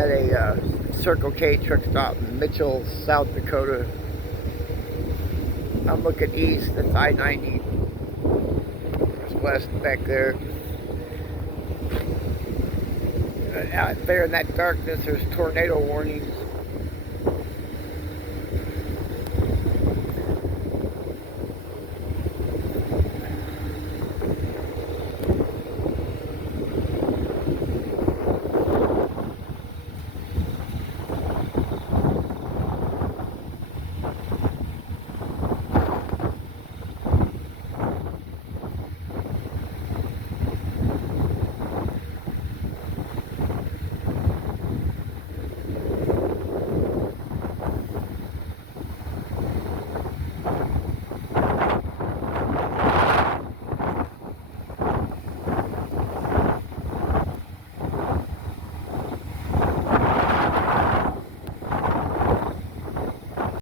at a Circle K truck stop in Mitchell, South Dakota. I'm looking east. That's I-90. There's west back there. Out there in that darkness, there's tornado warnings.